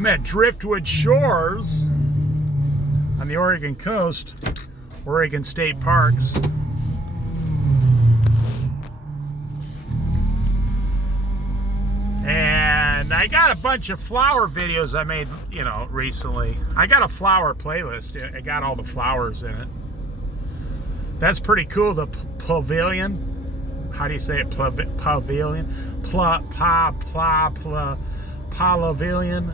I'm at Driftwood Shores on the Oregon coast, Oregon State Parks. And I got a bunch of flower videos I made, recently. I got a flower playlist. I got all the flowers in it. That's pretty cool. The pavilion. How do you say it? Pavilion? Pavilion.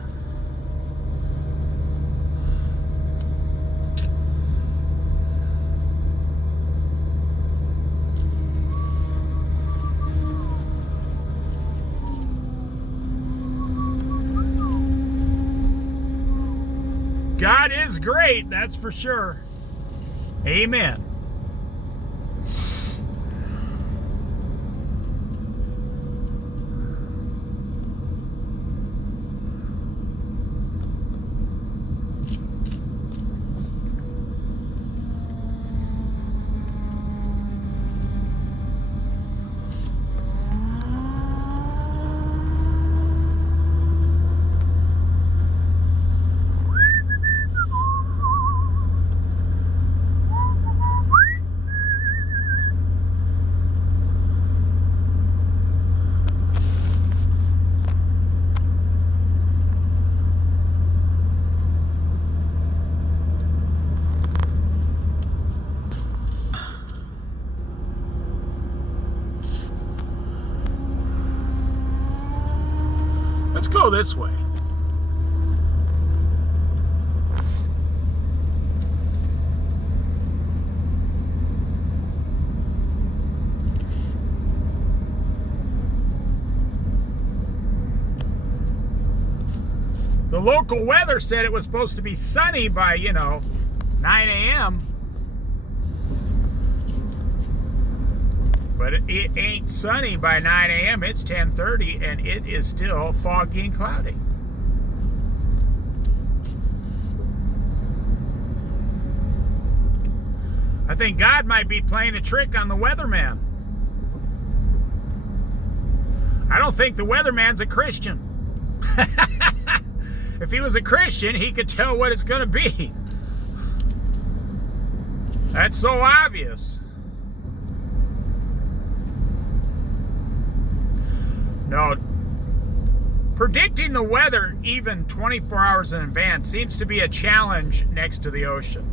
God is great, that's for sure. Amen. Let's go this way. The local weather said it was supposed to be sunny by, 9 a.m. But it ain't sunny by 9 a.m. It's 10:30 and it is still foggy and cloudy. I think God might be playing a trick on the weatherman. I don't think the weatherman's a Christian. If he was a Christian, he could tell what it's going to be. That's so obvious. No, predicting the weather even 24 hours in advance seems to be a challenge next to the ocean.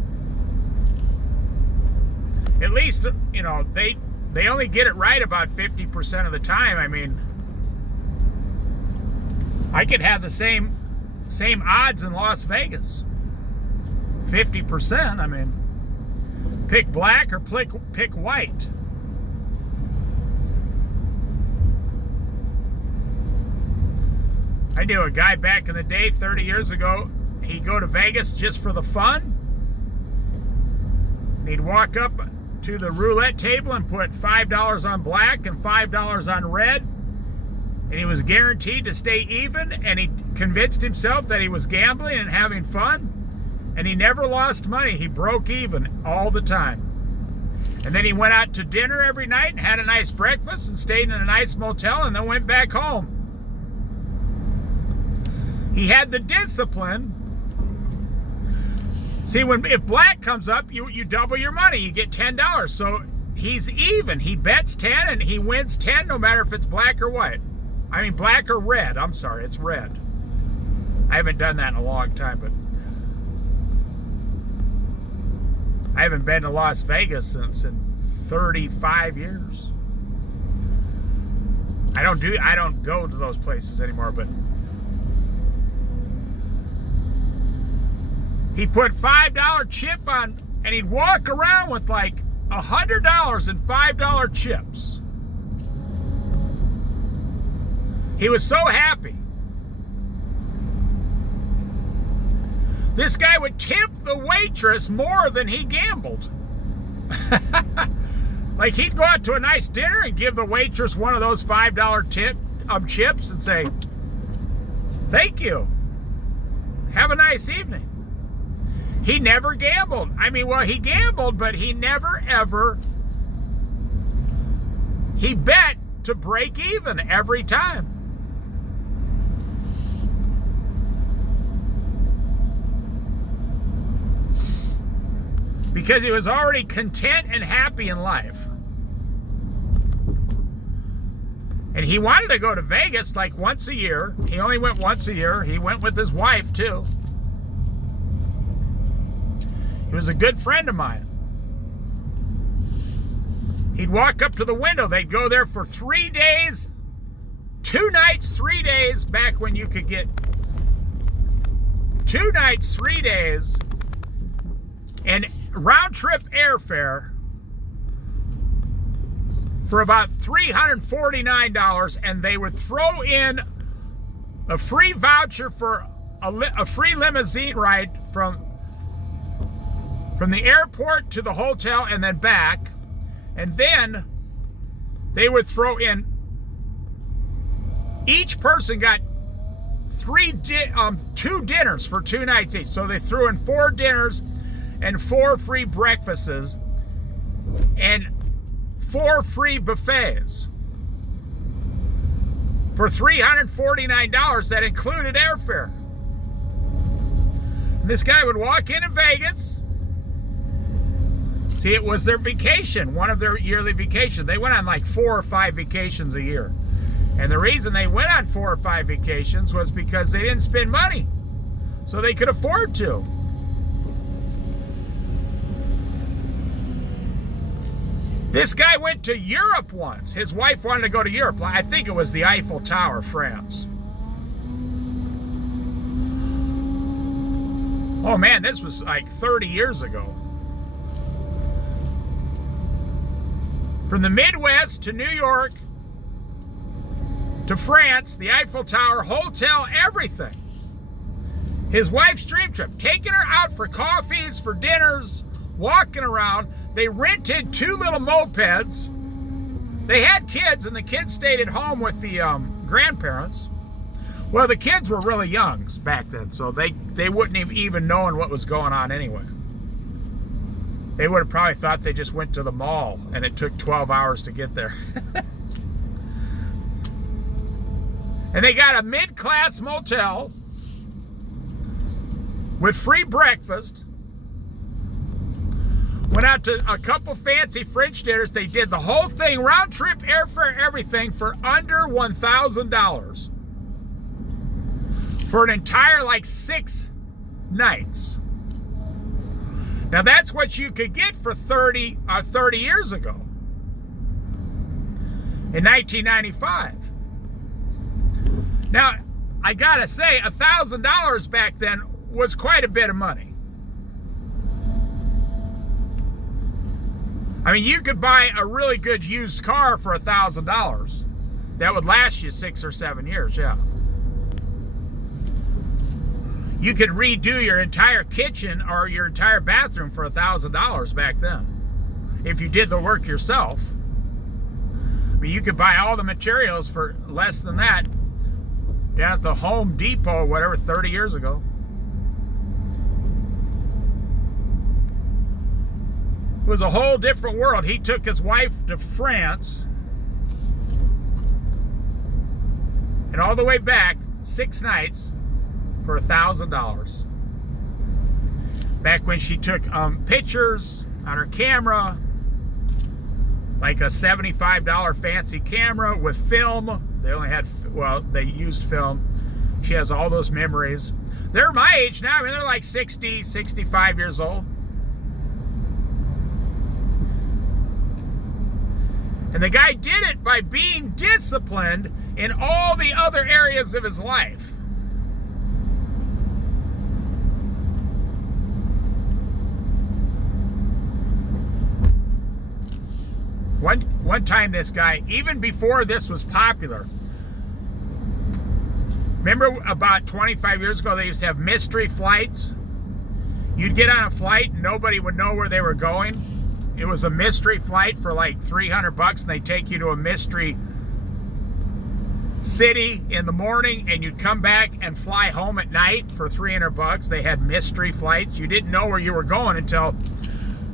At least, they only get it right about 50% of the time. I mean, I could have the same odds in Las Vegas. 50%, I mean, pick black or pick white. I knew a guy back in the day, 30 years ago, he'd go to Vegas just for the fun. And he'd walk up to the roulette table and put $5 on black and $5 on red. And he was guaranteed to stay even, and he convinced himself that he was gambling and having fun. And he never lost money. He broke even all the time. And then he went out to dinner every night and had a nice breakfast and stayed in a nice motel and then went back home. He had the discipline. See, if black comes up, you double your money. You get $10. So he's even. He bets 10 and he wins 10 no matter if it's black or white. I mean, black or red. I'm sorry, it's red. I haven't done that in a long time, but I haven't been to Las Vegas since in 35 years. I don't go to those places anymore, but he put $5 chip on, and he'd walk around with like $100 in $5 chips. He was so happy. This guy would tip the waitress more than he gambled. Like, he'd go out to a nice dinner and give the waitress one of those $5 chips and say, "Thank you. Have a nice evening." He never gambled. I mean, well, he gambled, but he never, ever... He bet to break even every time. because he was already content and happy in life. And he wanted to go to Vegas like once a year. He only went once a year. He went with his wife too. He was a good friend of mine. He'd walk up to the window. They'd go there for 3 days, 2 nights, 3 days, back when you could get 2 nights, 3 days, and round-trip airfare for about $349, and they would throw in a free voucher for a free limousine ride from the airport to the hotel and then back. And then they would throw in, each person got 2 dinners for 2 nights each. So they threw in 4 dinners and 4 free breakfasts and 4 free buffets for $349 that included airfare. And this guy would walk into Vegas. See, it was their vacation, one of their yearly vacations. They went on like 4 or 5 vacations a year. And the reason they went on 4 or 5 vacations was because they didn't spend money, so they could afford to. This guy went to Europe once. His wife wanted to go to Europe. I think it was the Eiffel Tower, France. Oh man, this was like 30 years ago. From the Midwest to New York to France, the Eiffel Tower, hotel, everything. His wife's dream trip, taking her out for coffees, for dinners, walking around. They rented 2 little mopeds. They had kids, and the kids stayed at home with the grandparents. Well, the kids were really young back then, so they wouldn't have even known what was going on anyway. They would have probably thought they just went to the mall and it took 12 hours to get there. And they got a mid-class motel with free breakfast. Went out to a couple fancy French dinners. They did the whole thing, round trip, airfare, everything, for under $1,000 for an entire like 6 nights. Now that's what you could get for 30 years ago, in 1995. Now, I gotta say, $1,000 back then was quite a bit of money. I mean, you could buy a really good used car for $1,000 that would last you 6 or 7 years, yeah. You could redo your entire kitchen or your entire bathroom for $1,000 back then, if you did the work yourself. I mean, you could buy all the materials for less than that down at the Home Depot or whatever 30 years ago. It was a whole different world. He took his wife to France and all the way back, 6 nights, for $1,000. Back when she took pictures on her camera, like a $75 fancy camera with film. They only had, well, they used film. She has all those memories. They're my age now. I mean, they're like 60, 65 years old. And the guy did it by being disciplined in all the other areas of his life. One time this guy, even before this was popular, remember about 25 years ago they used to have mystery flights? You'd get on a flight and nobody would know where they were going. It was a mystery flight for like $300 and they take you to a mystery city in the morning and you'd come back and fly home at night for $300. They had mystery flights. You didn't know where you were going until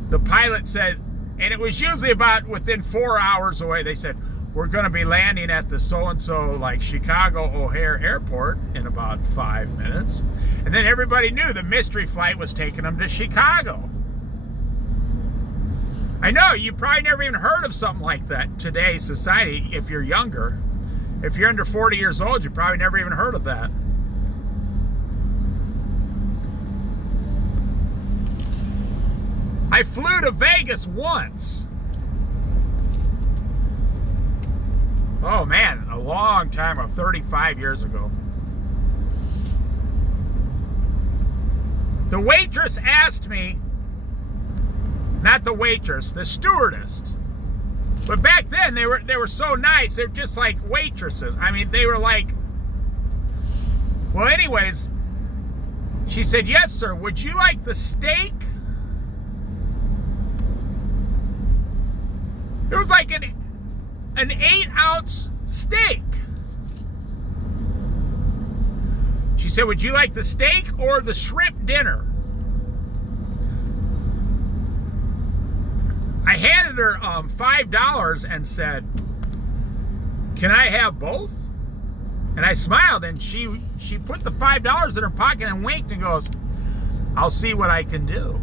the pilot said, and it was usually about within 4 hours away, they said, we're going to be landing at the so-and-so like Chicago O'Hare Airport in about 5 minutes. And then everybody knew the mystery flight was taking them to Chicago. I know, you probably never even heard of something like that in today's society if you're younger. If you're under 40 years old, you probably never even heard of that. I flew to Vegas once. Oh man, a long time ago, 35 years ago. The waitress asked me, not the waitress, the stewardess. But back then they were so nice, they're just like waitresses. I mean, they were like, well, anyways, she said, "Yes, sir, would you like the steak?" It was like an 8-ounce steak. She said, "Would you like the steak or the shrimp dinner?" I handed her $5 and said, "Can I have both?" And I smiled, and she put the $5 in her pocket and winked and goes, "I'll see what I can do."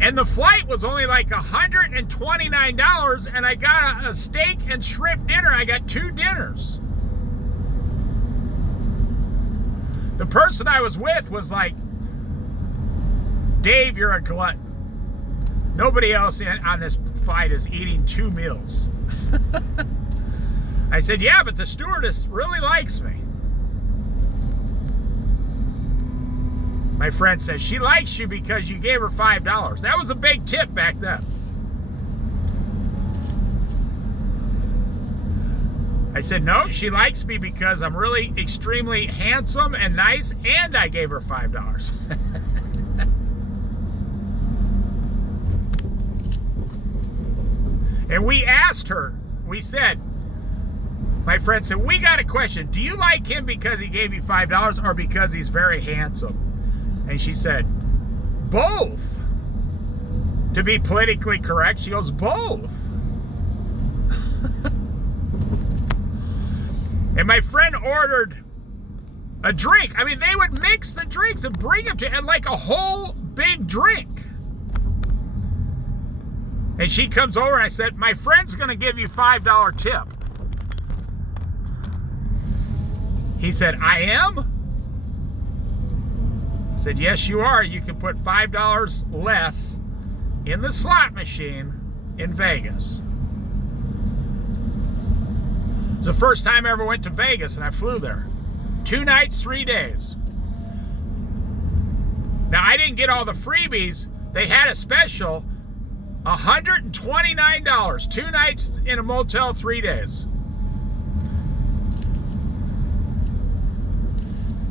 And the flight was only like $129, and I got a steak and shrimp dinner. I got 2 dinners. The person I was with was like, "Dave, you're a glutton. Nobody else on this flight is eating 2 meals." I said, "Yeah, but the stewardess really likes me." My friend says, "She likes you because you gave her $5. That was a big tip back then. I said, "No, she likes me because I'm really extremely handsome and nice, and I gave her $5. And we asked her, we said, my friend said, "We got a question. Do you like him because he gave you $5 or because he's very handsome?" And she said, "Both." To be politically correct, she goes, "Both." And my friend ordered a drink. I mean, they would mix the drinks and bring them to and like a whole big drink. And she comes over and I said, "My friend's going to give you $5 tip." He said, "I am?" I said, "Yes, you are. You can put $5 less in the slot machine in Vegas." It was the first time I ever went to Vegas, and I flew there. 2 nights, 3 days. Now, I didn't get all the freebies. They had a special, $129, 2 nights in a motel, 3 days.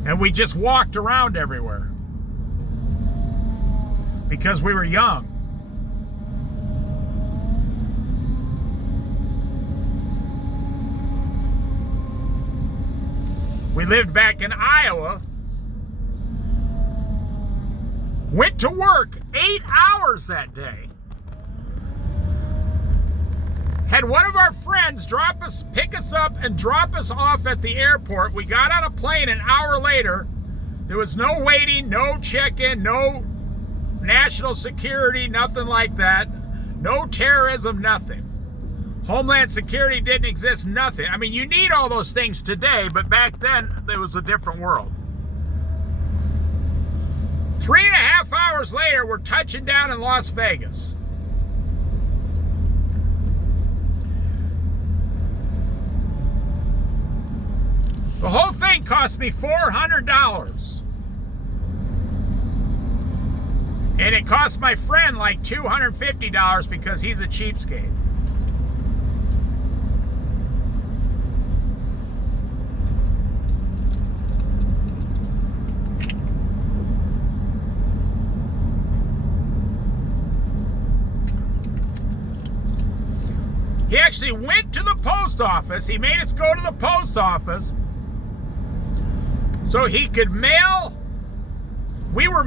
And we just walked around everywhere because we were young. We lived back in Iowa. Went to work 8 hours that day. Had one of our friends pick us up and drop us off at the airport. We got on a plane an hour later. There was no waiting, no check-in, no national security, nothing like that. No terrorism, nothing. Homeland Security didn't exist, nothing. I mean, you need all those things today, but back then, it was a different world. 3.5 hours later, we're touching down in Las Vegas. The whole thing cost me $400. And it cost my friend like $250 because he's a cheapskate. He actually went to the post office. He made us go to the post office so he could mail. We were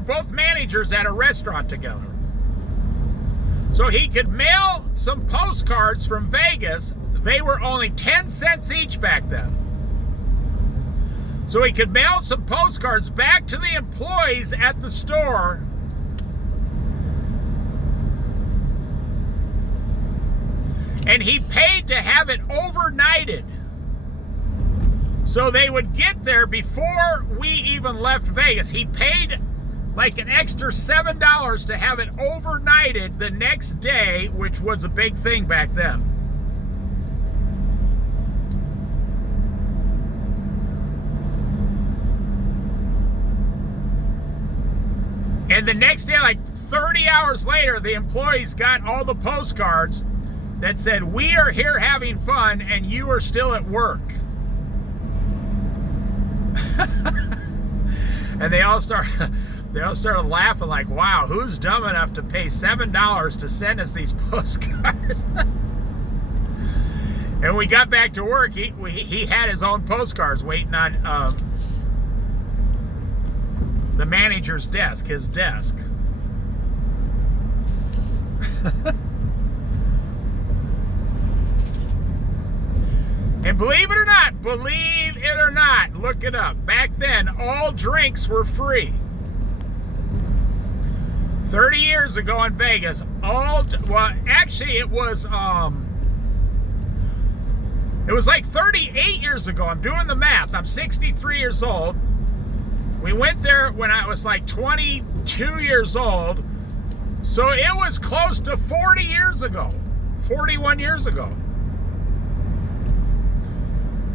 both managers at a restaurant together. So he could mail some postcards from Vegas. They were only 10 cents each back then. so he could mail some postcards back to the employees at the store. And he paid to have it overnighted, so they would get there before we even left Vegas. He paid like an extra $7 to have it overnighted the next day, which was a big thing back then. And the next day, like 30 hours later, the employees got all the postcards that said, "We are here having fun and you are still at work." And they all started laughing like, wow, who's dumb enough to pay $7 to send us these postcards? And we got back to work. He had his own postcards waiting on the manager's desk, his desk. And believe it or not, look it up. Back then, all drinks were free. 30 years ago in Vegas, actually it was like 38 years ago. I'm doing the math. I'm 63 years old. We went there when I was like 22 years old. So it was close to 40 years ago, 41 years ago.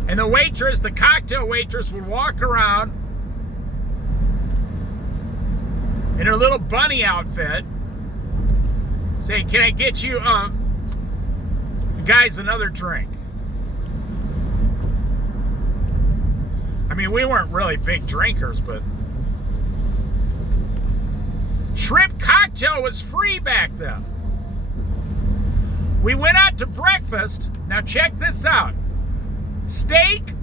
And the cocktail waitress would walk around in her little bunny outfit, say, "Can I get you, guys, another drink?" I mean, we weren't really big drinkers, but shrimp cocktail was free back then. We went out to breakfast. Now check this out. Steak,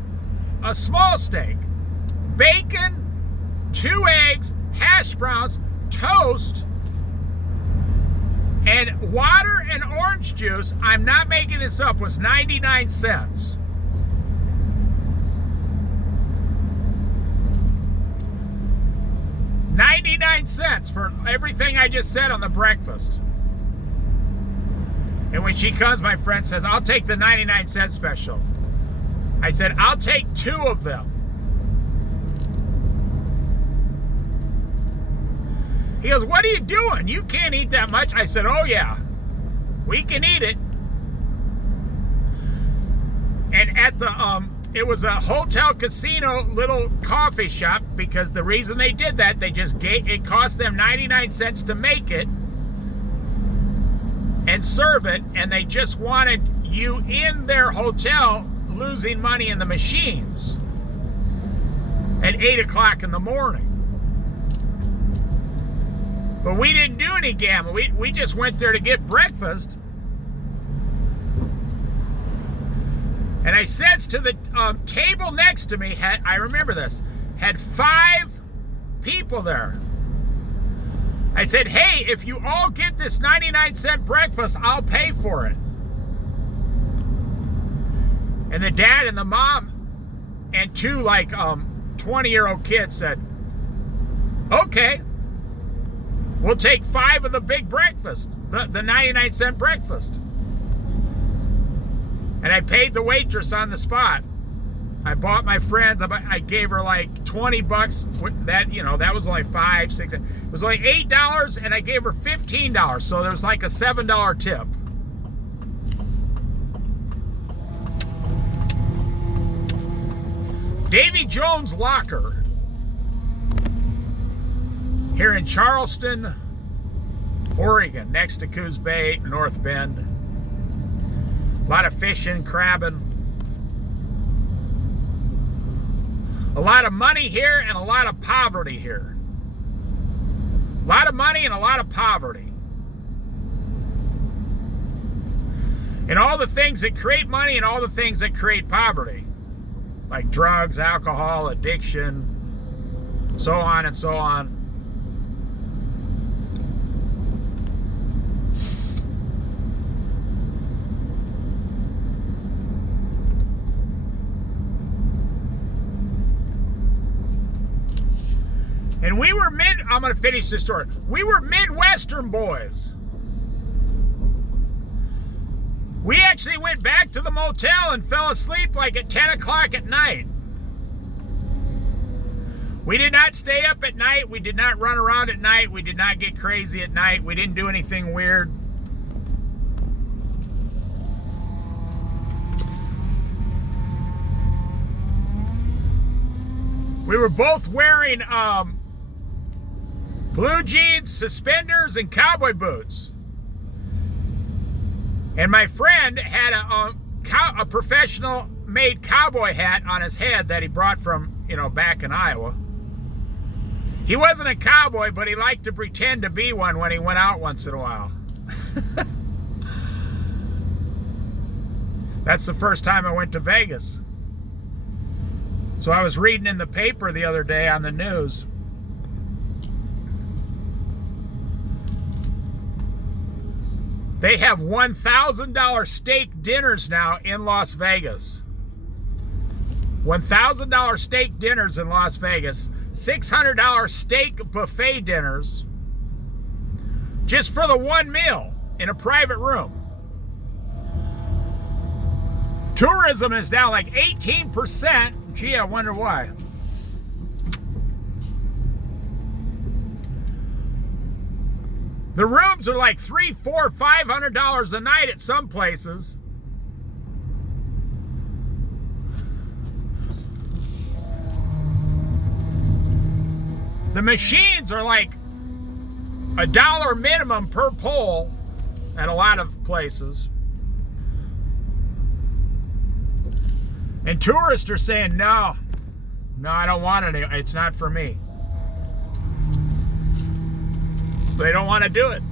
a small steak, bacon, 2 eggs, hash browns, toast, and water and orange juice, I'm not making this up, was 99 cents. $0.99 for everything I just said on the breakfast. And when she comes, my friend says, "I'll take the 99-cent special." I said, "I'll take 2 of them." He goes, "What are you doing? You can't eat that much." I said, "Oh yeah, we can eat it." And at the, it was a hotel casino little coffee shop, because the reason they did that, it cost them 99 cents to make it and serve it, and they just wanted you in their hotel losing money in the machines at 8 o'clock in the morning. But we didn't do any gambling. We just went there to get breakfast. And I says to the table next to me, I remember this, had 5 people there. I said, "Hey, if you all get this 99-cent breakfast, I'll pay for it." And the dad and the mom and 2 like 20-year-old kids said, "Okay, we'll take 5 of the big breakfast, the 99-cent breakfast." And I paid the waitress on the spot. I bought my friends, I gave her like $20. That was only $5, $6. It was like $8, and I gave her $15. So there was like a $7 tip. Davy Jones Locker here in Charleston, Oregon, next to Coos Bay, North Bend. A lot of fishing, crabbing. A lot of money here and a lot of poverty here. A lot of money and a lot of poverty. And all the things that create money and all the things that create poverty. Like drugs, alcohol, addiction, so on and so on. And we were I'm going to finish this story. We were Midwestern boys. We actually went back to the motel and fell asleep like at 10 o'clock at night. We did not stay up at night. We did not run around at night. We did not get crazy at night. We didn't do anything weird. We were both wearing blue jeans, suspenders, and cowboy boots. And my friend had a professional-made cowboy hat on his head that he brought from, back in Iowa. He wasn't a cowboy, but he liked to pretend to be one when he went out once in a while. That's the first time I went to Vegas. So I was reading in the paper the other day on the news. They have $1,000 steak dinners now in Las Vegas. $1,000 steak dinners in Las Vegas. $600 steak buffet dinners. Just for the one meal in a private room. Tourism is down like 18%. Gee, I wonder why. The rooms are like $300, $400, $500 a night at some places. The machines are like $1 minimum per pole at a lot of places. And tourists are saying, no, I don't want it. It's not for me. They don't want to do it.